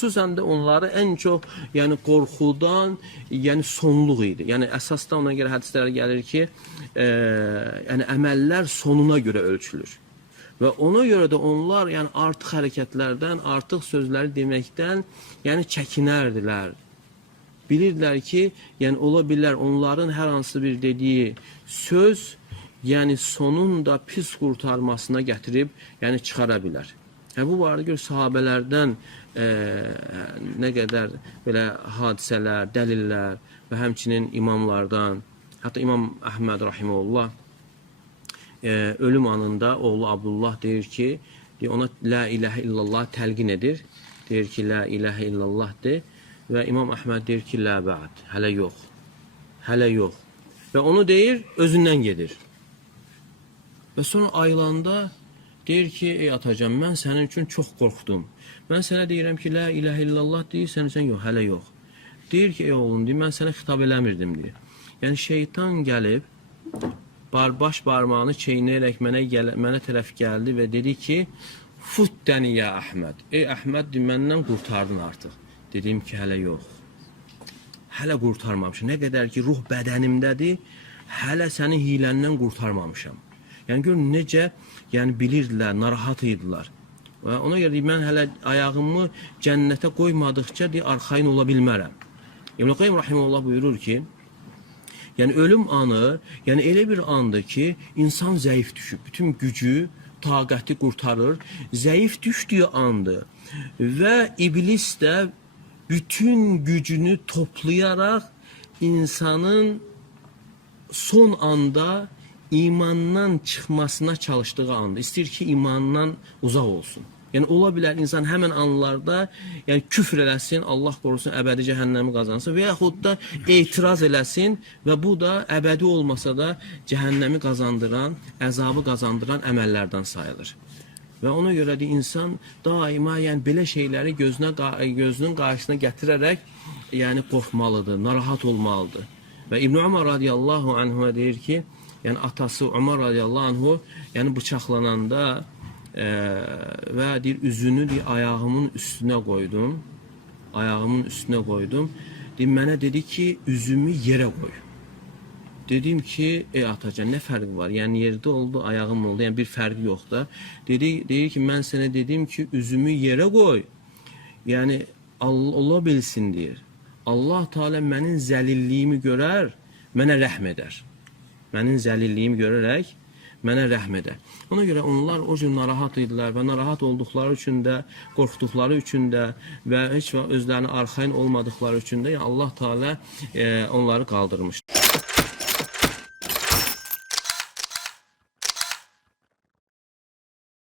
xüsusən də onları ən çox yəni qorxudan, yəni sonluq idi. Yəni əsasda ona görə hədislərə gəlir ki, yəni əməllər sonuna görə ölçülür. Və ona görə də onlar yəni artıq hərəkətlərdən, artıq sözləri deməkdən yəni çəkinərdilər. Bilirdilər ki, yəni ola bilər onların hər hansı bir dediyi söz yəni sonun da pis qurtarmasına gətirib yəni çıxara bilər. Bu barədə görə sahabələrdən nə qədər belə hadisələr, dəlillər və həmçinin imamlardan, hətta İmam Əhməd rahimehullah ölüm anında oğlu Abdullah deyir ki, ona la ilahə illallah təlqin edir. Deyir ki, la ilahə illallahdır və İmam Əhməd deyir ki, la ba'd, hələ yox. Hələ yox. Və onu deyir, özündən gedir. Və sonra ayılanda deyir ki, ey atacan, mən sənin üçün çox qorxdum. Mən sənə deyirəm ki, la ilahə illallah deyirsən, sən yox, hələ yox. Deyir ki, ey oğlum, deyir, mən sənə xitab eləmirdim, deyir. Yəni, şeytan gəlib, baş barmağını çeynəyərək mənə tərəf gəldi və dedi ki, futtəni ya Əhməd. Ey Əhməd, məndən qurtardın artıq. Dedim ki, hələ yox. Hələ qurtarmamışam. Nə qədər ki, ruh bədənimdədir, hələ sənin hiləndən qurtarmamışam. Yəni, görün, necə bilirdilər, narahat idilər. Və ona görə mən hələ ayağımı cənnətə qoymadıqca arxayın ola bilmərəm. İbn Qayyim rahimehullah buyurur ki, yəni ölüm anı, yəni elə bir andır ki, insan zəif düşüb, bütün gücü, taqəti qurtarır, zəif düşdüyü andır. Və iblis də bütün gücünü toplayaraq insanın son anda imandan çıxmasına çalışdığı anda, istəyir ki, imandan uzaq olsun. Yəni, ola bilər insan həmən anlarda küfr eləsin, Allah qorusun, əbədi cəhənnəmi qazansın və yaxud da etiraz eləsin və bu da əbədi olmasa da cəhənnəmi qazandıran, əzabı qazandıran əməllərdən sayılır. Və ona görə də insan daima belə şeyləri gözünün qarşısına gətirərək qorxmalıdır, narahat olmalıdır. Və İbn Ömər radiyallahu anh'a deyir ki, atası Ömər radiyallahu anhu bıçaqlananda və deyir, üzünü ayağımın üstünə qoydum. Ayağımın üstünə qoydum. Mənə dedi ki, üzümü yerə qoy. Dedim ki, ey atacan, nə fərqi var? Yəni, yerdə oldu, ayağım oldu, yəni bir fərqi yox da. Deyir ki, mən sənə dedim ki, üzümü yerə qoy. Yəni, ola bilsin, deyir. Allah Teala mənim zəlilliyimi görər, mənə rəhm edər. Mənim zəlilliyimi görərək mənə rəhm edər. Ona görə onlar o cür narahat idilər və narahat olduqları üçün də, qorxduqları üçün də və heç özlərini arxayın olmadıqları üçün də Allah Teala onları qaldırmışdır.